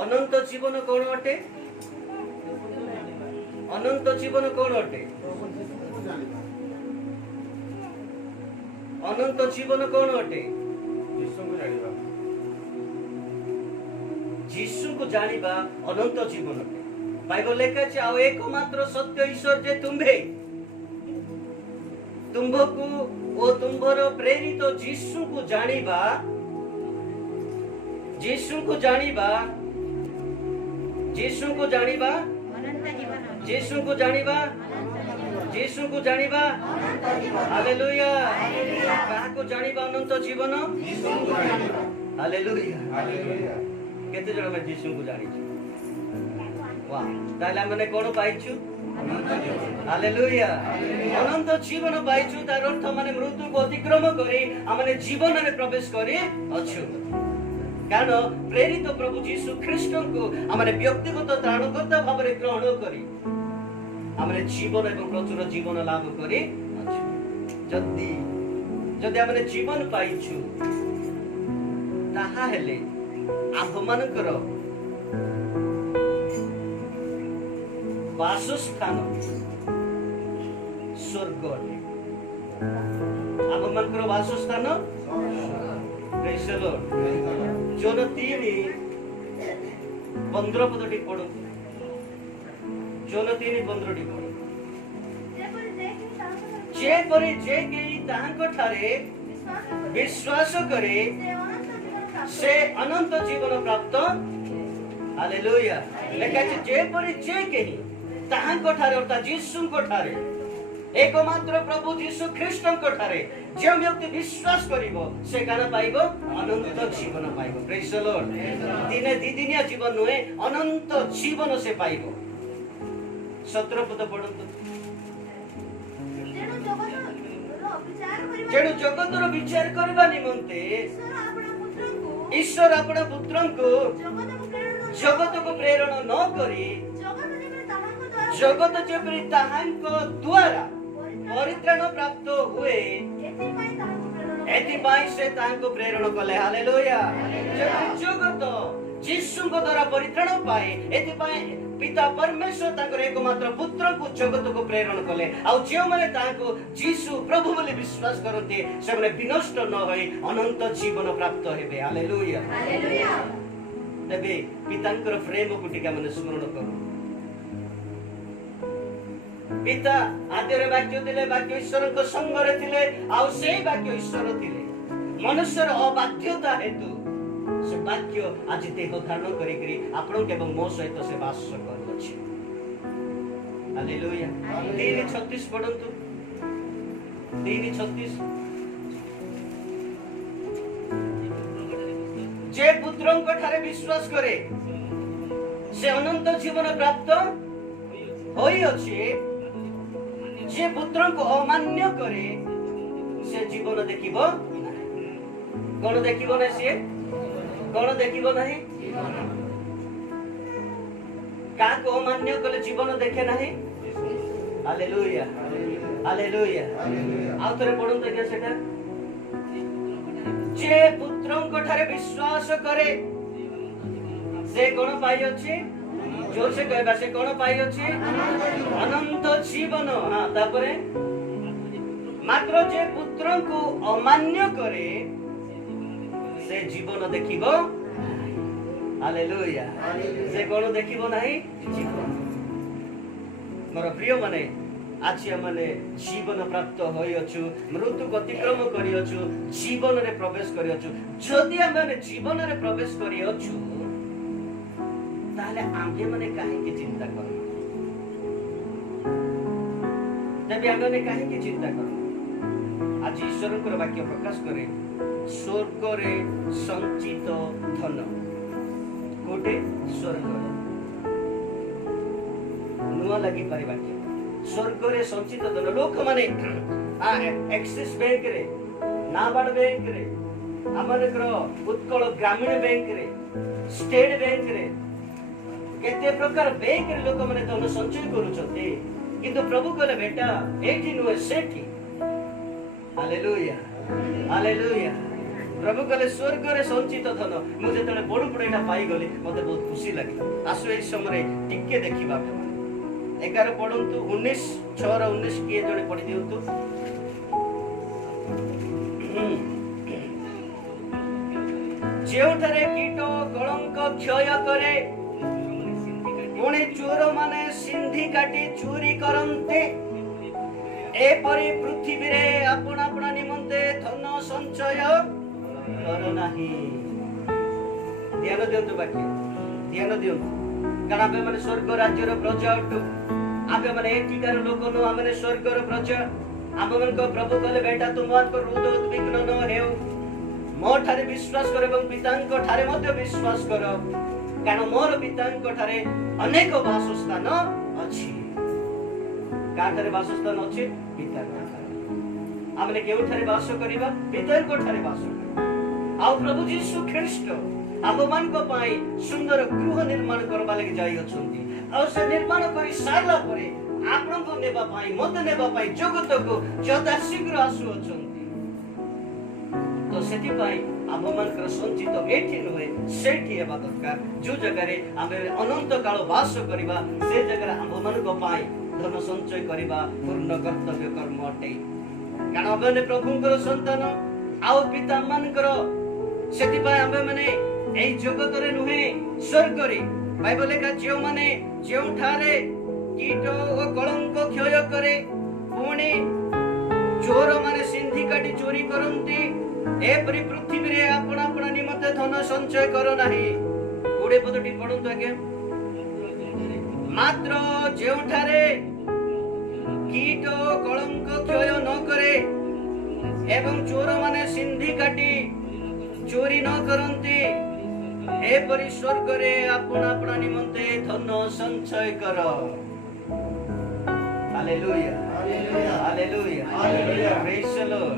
अनंत जीवन कौन अटे? अनंत जीवन कौन अटे? अनंत जीवन कौन अटे? जीशु को जानिबा अनंत जीवन अटे। बाइबल लेखा अछि आ एकमात्र सत्य ईश्वर जे तुम्भे तुम्भको ओ तुम्भर प्रेरित जीशु को जानिबा जीशु को जानिबा जीशु को जानिबा जीशु को जानिबा जीशु को जानिबा हालेलुया कहा को जानिबा अनंत जीवन हालेलुया केते जण में जीशु को जानि वाह ताले माने कोन पाइछु हालेलुया अनंत जीवन पाइछु तार अर्थ माने मृत्यु को अतिक्रम करी हमने जीवन रे प्रवेश करी अछु कारण प्रेरित प्रभु जीशु ख्रीष्ट को हमने व्यक्तिगत त्राणकर्ता भाव में ग्रहण करी हमने जीवन एवं प्रचुर जीवन लाभ करी जदि जदि हमने जीवन पाइछु ताहा हेले आम मानकर वासस्थान स्वर्ग आम मानकर वासस्थान प्रेज द लॉर्ड जोन 3:15 पदटी पढ़ो जोन 3:15 पढ़ो जे परे जे केई ताहांक ठारे विश्वास करे से अनंत जीवन प्राप्त हालेलुया लेखा छै जे परे जे केई ताहांक ठारे अर्थात यीशु को ठारे एकमात्र प्रभु यीशु ख्रीष्ट को ठारे जे व्यक्ति विश्वास करिवो से काना पाइबो अनंत जीवन पाइबो प्रेज द लॉर्ड दिने दिदिनिया जीवन नुहे अनंत जीवन से पाइबो 17 पद पढंतु जेणु जगतर विचार करबा निमंते ईश्वर अपना पुत्र को जगत को प्रेरण न करी जगत जेपरि ताहांक द्वारा परित्राण प्राप्त हुए एथिपाई से ताहांक प्रेरण कले हालेलुया जगत यीशु को द्वारा परित्राण पाए एथिपाई पिता परमेश्वर तांकर एकमात्र पुत्र को जगत को प्रेरण कले आ जे माने तांको यीशु प्रभु बोली विश्वास करते से माने विनष्ट न होई अनंत जीवन प्राप्त हेबे हालेलुया हालेलुया तबे पितांकर प्रेम को टिका माने स्मरण करू पिता आद्यरे वाक्य थिले वाक्य ईश्वर को संग रे थिले आ सेही वाक्य ईश्वर थिले मनुष्यर अबाध्यता हेतु से वाक्य आज देह धारण करी करी आपन के एवं मो सहित से वास कर अछि हालेलुया 3:36 पढंतु 3:36 जे पुत्रन को ठारे विश्वास करे से अनंत जीवन प्राप्त होई अछि जे पुत्र को अमान्य करे से जीवन देखिबो कोन देखिबो नै से कोन देखिबो नहीं का को अमान्य कले जीवन देखे नहीं हालेलुया हालेलुया आ तोरे पढन देखा सेटा जे पुत्र को ठारे विश्वास करे से कोन पाई अछि जोर से कहबा से कोन पाई अछि अनंत जीवन हां तापरे मात्र जे पुत्र को अमान्य करे से जीवन देखिबो हालेलुया से कोन देखिबो नहीं जीवन मोर प्रिय माने आज माने जीवन प्राप्त होई अछु मृत्यु को अतिक्रम करी अछु जीवन रे प्रवेश करी अछु जदि हम जीवन रे प्रवेश करी अछु ताले आगे माने काहे की चिंता करो तबे आगे काहे की चिंता करो आज ईश्वर को वाक्य प्रकाश करे स्वर्ग रे संचित धन कोटे स्वर्ग नुआ लगी पारे वाक्य स्वर्ग रे संचित धन लोक माने एक्सिस बैंक रे नाबार्ड बैंक रे हमनकर उत्कल ग्रामीण बैंक रे स्टेट बैंक रे केते प्रकार बैंक रे लोक माने धन संचय करूछते किंतु प्रभु कहले बेटा एठी नुए सेठी हालेलुया हालेलुया प्रभु कहले स्वर्ग रे संचित धन मुझे तले बड़ बड़ एटा पाई गली मते बहुत खुशी लागिला। आसु एई समय टिके देखिबा 11 पढंतु 19 6 र 19 किए जणे पढि दियंतु। जेउठारे कीट कलंक क्षय करे पुणी चोर माने सिंधी काटी चोरी करते एपरी पृथ्वी रे आपण आपण निमंते धन संचय कर नाही। ध्यान दियंतु बाकी ध्यान दियंतु कारण आबे माने स्वर्ग राज्यर प्रजा अटु आबे माने एठिकार लोक नो आमे स्वर्गर प्रजा आमन को प्रभु कहले बेटा तुमन को हृदय उद्विग्न न हेउ मो ठारे विश्वास कर एवं पितांक ठारे मध्य विश्वास कर कारण मोर पितांक ठारे अनेक वासस्थान अछि। काठारे वासस्थान अछि पितांक ठारे आमने केउ ठारे वास करिबा पितांक ठारे वास करिबा। आ प्रभु यीशु ख्रीष्ट आममान को पाई सुंदर गृह निर्माण करबा लागि जाई अछंती आ से निर्माण करि सारला परे आपन को नेबा पाई मत नेबा पाई जगत को जता शीघ्र आसु अछंती। तो सेति पाई आममान कर संचित एठी नहे सेठी हेबा दरकार जो जगह रे आमे अनंत काल वास करिबा से जगह रे आममान को पाई धन संचय करिबा पूर्ण कर्तव्य कर्म अटे। कारण आमे प्रभुंकर संतान आउ पिता मानकर सेति पाई आमे माने एई जगत रे नहे स्वर्ग रे बाइबल का जेउ माने जेउ ठारे कीट ओ कलंक क्षय करे पुणी चोर माने सिंधी काटी चोरी करंती एपरी पृथ्वी रे आपण आपण निमते धन संचय करो नाही। 20 पदटी पढंतु आगे मात्र जेउठारे कीट कलंक क्षय न करे एवं चोर माने सिंधी काटी चोरी न करंती एपरी स्वर्ग रे आपण आपण निमते धन संचय करो। Hallelujah hallelujah hallelujah praise the Lord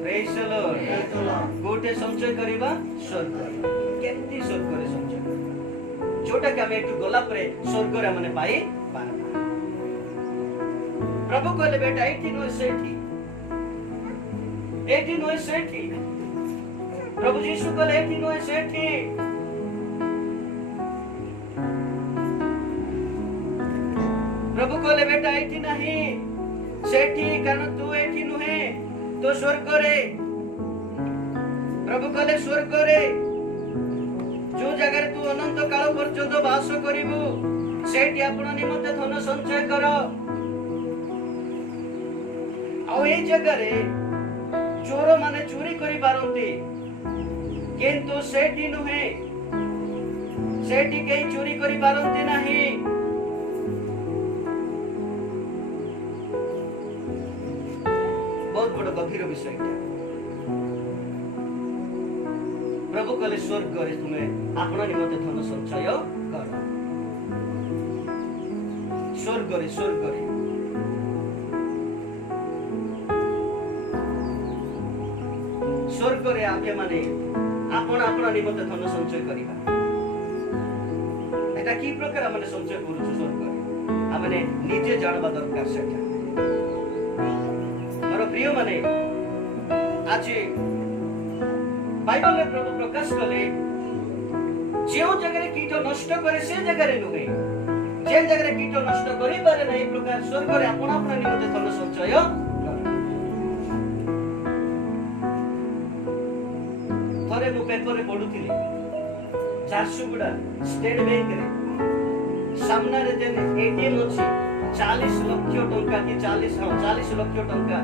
praise the Lord. कोटे संचय करिबा स्वर्ग केमती स्वर्ग रे संचय जोटा के हम एटु गला परे स्वर्ग रे माने पाई पारबा। प्रभु कहले बेटा एठी नो सेठी प्रभु यीशु कहले एठी नो सेठी प्रभु कहले बेटा एठी नहीं सेठी कारण तू एठी नुहे तो स्वर्ग रे। प्रभु कहले स्वर्ग रे जो जगह तू अनंत काल पर्यंत वास करिवु सेठी आपण निमंते धन संचय कर। आ ए जगह रे चोर माने चोरी करि पारंती किंतु सेठी नुहे सेठी केही चोरी करि पारंती नाही। बहुत बड़ गंभीर विषय प्रभु कहले स्वर्ग रे तुम्हें आपन निमंते धन संचय कर। स्वर्ग रे स्वर्ग रे आके माने आपन आपन निमंते धन संचय करिबा एटा की प्रकार माने संचय करू स्वर्ग रे आमने निजे जानबा दरकार सेटा। प्रिय माने आज बाइबल रे प्रभु प्रकाश कले जे जगह कीट नष्ट करे से जगह रे नुहे जे जगह कीट नष्ट करि पारे नै प्रकार स्वर्ग रे आपण आपण निमंते धन संचय। थरे मु पेपर रे पढुथिले झारसुगुडा स्टेट बैंक रे सामने रे जे एटीएम अछि 40 लाख टंका कि 40 लाख टंका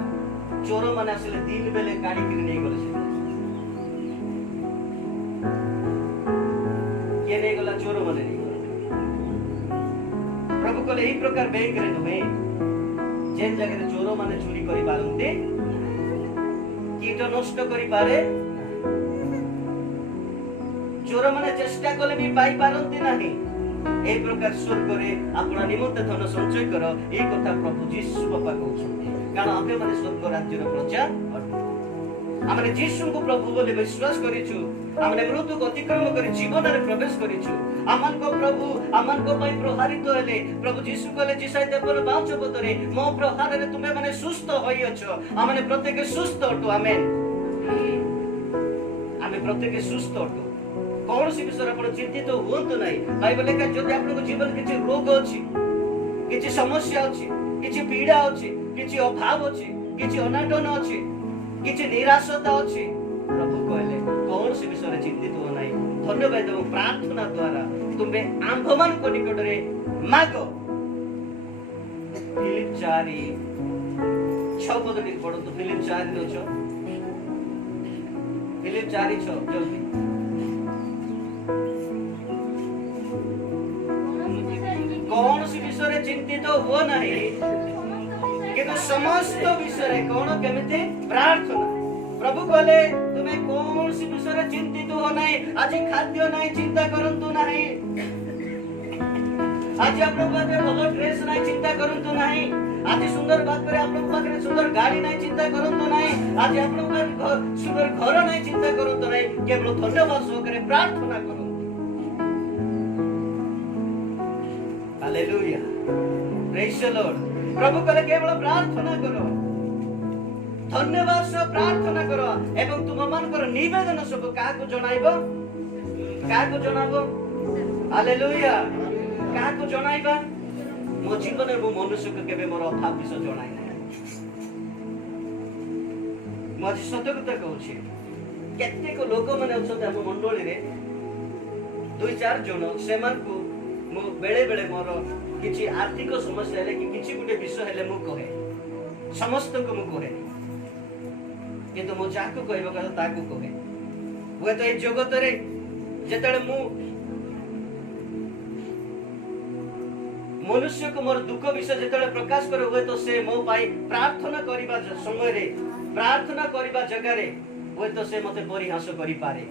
चोर माने आसले दिन बेले गाड़ी किने नै गले के नै गला चोर माने नै। प्रभु कहले एही प्रकार बैंक रे नुहे जे जगह चोर माने चोरी करि पारंते कीट नष्ट करि पारे चोर माने चेष्टा कले भी पाई पारंती नाही। ए प्रकार स्वर्ग रे आपण निमंते धन संचय कर ए कथा प्रभु यीशु बापा कहउछथि कारण आमे माने स्वर्ग राज्यर प्रजा आमने यीशु को प्रभु बोले विश्वास करिछु आमने मृत्यु को अतिक्रम करी जीवन रे प्रवेश करिछु आमन को प्रभु आमन को पई प्रहारित हेले प्रभु यीशु कहले जिसाई देवर 5 पदरे मो प्रहार रे तुमे माने सुस्थ होई अछो आमने प्रत्येक सुस्थ अटु आमेन। प्रत्येक सुस्थ अटो कौन सी विषय आप चिंतित हूँ ना बाइबल लेखा जब आप जीवन किसी रोग अच्छी किसी समस्या अच्छी किसी पीड़ा अच्छी किसी अभाव अच्छी किसी अनाटन अच्छी किसी निराशता अच्छी प्रभु कहले कौन सी विषय चिंतित हो ना धन्यवाद प्रार्थना द्वारा तुम्हें आंभ मान निकट में माग फिलिप 4:6 पद टिक पढ़ो तो फिलिप 4:6 फिलिप 4:6 जल्दी कौन सी विषय चिंतित हो नहीं किंतु समस्त विषय कौन केमिति प्रार्थना प्रभु कहले तुम्हें कौन सी विषय चिंतित हो नहीं आज खाद्य नहीं चिंता करंतु नहीं आज आप लोग भल ड्रेस नहीं चिंता करंतु नहीं आज सुंदर बात करे आप लोग पाखरे सुंदर गाड़ी नहीं चिंता करंतु नहीं आज आप लोग सुंदर घर नहीं चिंता करंतु नहीं केवल धन्यवाद सहकारे प्रार्थना करो हालेलुया प्रेज द लॉर्ड प्रभु कहले केवल प्रार्थना करो धन्यवाद सह प्रार्थना करो एवं तुम मानकर निवेदन सब काको जणाइबो काको जणाबो हालेलुया काको जणाइबा मो जीवन रो मनुष्य को केबे मोर अभाव विषय जणाइ ना मो सत्य कथा कहूची केतेक लोक माने अछत हम मंडली रे 2-4 जण सेमान को मो बेले बेले मोर किछि आर्थिक समस्या हेले कि किछि गुटे विषय हेले मु कहे समस्त को मु कहे किंतु मो जाको कहबो कथा ताको कहे वो तो ए जगत रे जेतले मु मनुष्य को मोर दुख विषय जेतले प्रकाश करे हुए तो से मो पाई प्रार्थना करिबा समय रे प्रार्थना करिबा जगह रे वो तो से मते परिहास करि पारे